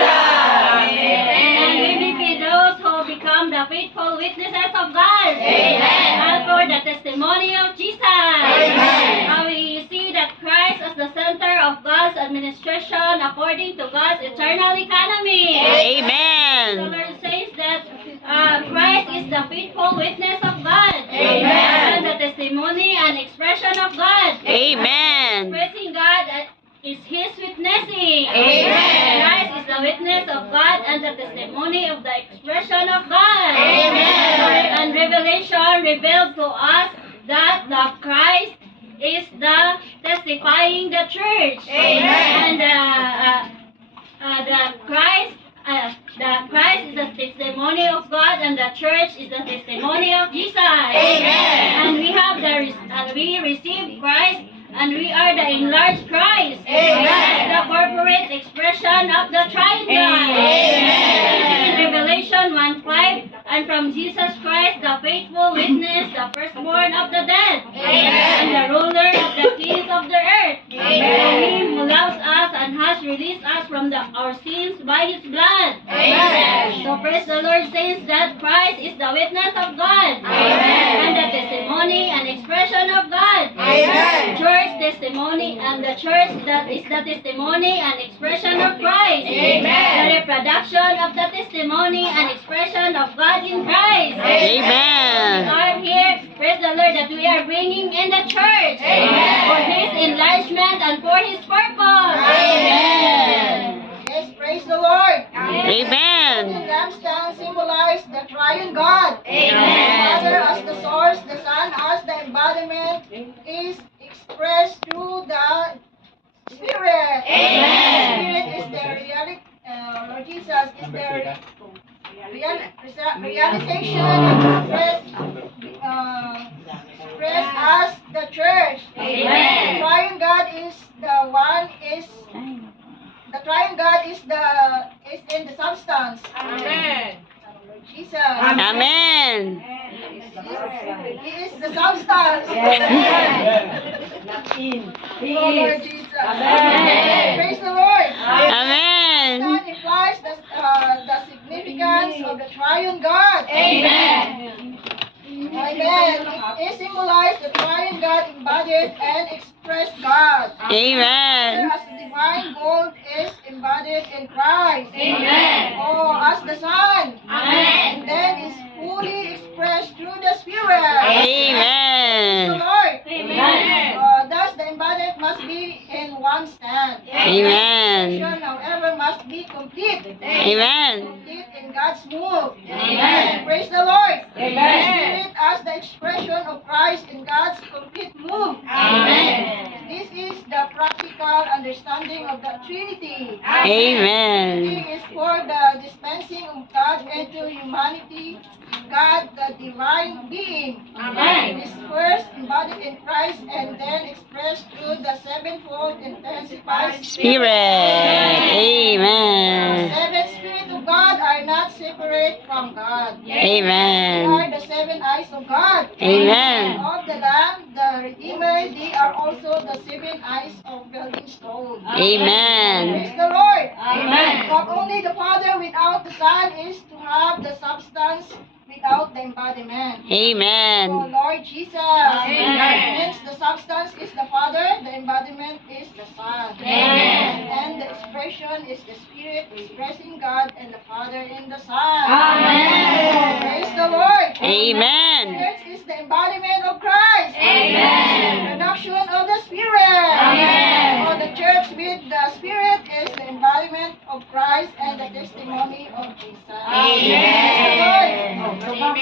And we may be those who become the faithful witnesses of God. And for the testimony of Jesus. We see that Christ as the center of God's administration according to God's eternal economy. The Lord says that Christ is the faithful witness of God. And the testimony and expression of God. Expressing God is His witnessing. Christ is the witness of God and the testimony of the expression of God. And Revelation revealed to us that the Christ is the testifying the church. And the Christ is the testimony of God, and the church is the testimony of Jesus. And we receive Christ, and we are the enlarged Christ. The corporate expression of the triune God. In Revelation 1:5, and from Jesus Christ, the faithful witness, the firstborn of the dead, and the ruler of the kings of the earth. Him who loves us and has released us from our sins by His blood. So praise the Lord, says that Christ is the witness of God. And the testimony and expression of God. Church testimony, and the church that is the testimony and expression of Christ. The reproduction of the testimony and expression of God in Christ. We are here, praise the Lord, that we are bringing in the church for His enlargement and for His purpose. Yes, praise the Lord. The lampstand symbolizes the triune God. The Father as the source, the Son as the embodiment, is expressed through the Spirit. The Spirit is the reality. Lord Jesus is the realization expressed as the church. The triune God is the triune God is in the substance. Lord Jesus. He is the substance. Lord Jesus. Praise the Lord. That implies the significance of the triune God. It symbolizes the triune God embodied and expressed God. As the divine gold is embodied in Christ. As the Son. And then is fully expressed through the Spirit. Praise the Lord. Thus the embodied must be in one stand. Expression, however, must be complete. Complete in God's move. Praise the Lord. The Spirit as the expression of Christ in God's complete move. This is the practical understanding of the Trinity. Trinity is for the dispensing of God into humanity. God, the divine being, is first embodied in Christ and then expressed through the sevenfold intensified Spirit. The seven Spirits of God are not separate from God. They are the seven eyes of God. Of the Lamb, the Redeemer, they are also the seven eyes of building stone. Praise the Lord. Not only the Father without the Son is to have the substance without the embodiment. Oh Lord Jesus. Hence the substance is the Father, the embodiment is the Son. And the expression is the Spirit expressing God and the Father in the Son. Praise the Lord. The church is the embodiment of Christ. The production of the Spirit. So the church with the Spirit is the embodiment of Christ and the testimony of Jesus. Praise the Lord.